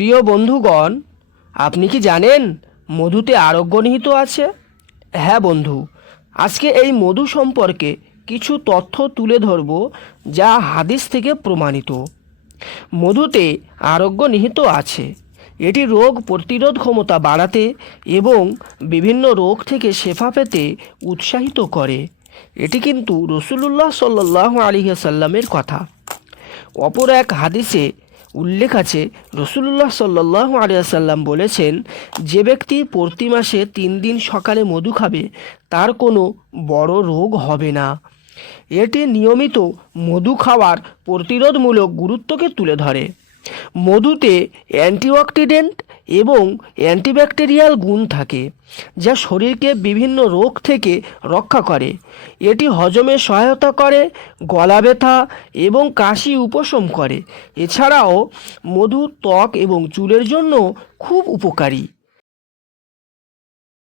প্রিয় বন্ধুগণ, আপনি কি জানেন মধুতে আরোগ্য নিহিত আছে? হ্যাঁ বন্ধু, আজকে এই মধু সম্পর্কে কিছু তথ্য তুলে ধরব যা হাদিস থেকে প্রমাণিত। মধুতে আরোগ্য নিহিত আছে। এটি রোগ প্রতিরোধ ক্ষমতা বাড়াতে এবং বিভিন্ন রোগ থেকে শেফা পেতে উৎসাহিত করে। এটি কিন্তু রসুলুল্লাহ সাল্লাল্লাহু আলাইহি সাল্লামের কথা। অপর এক হাদিসে উল্লেখ আছে, রসুলুল্লাহ সাল্লাল্লাহু আলাইহি সাল্লাম বলেছেন, যে ব্যক্তি প্রতি মাসে 3 দিন সকালে মধু খাবে তার কোনো বড় রোগ হবে না। এটি নিয়মিত মধু খাওয়ার প্রতিরোধমূলক গুরুত্বকে তুলে ধরে। মধুতে অ্যান্টিঅক্সিডেন্ট এবং অ্যান্টিব্যাকটেরিয়াল গুণ থাকে, যা শরীরকে বিভিন্ন রোগ থেকে রক্ষা করে। এটি হজমে সহায়তা করে, গলা ব্যথা এবং কাশি উপশম করে। এছাড়াও মধু ত্বক এবং চুলের জন্য খুব উপকারী।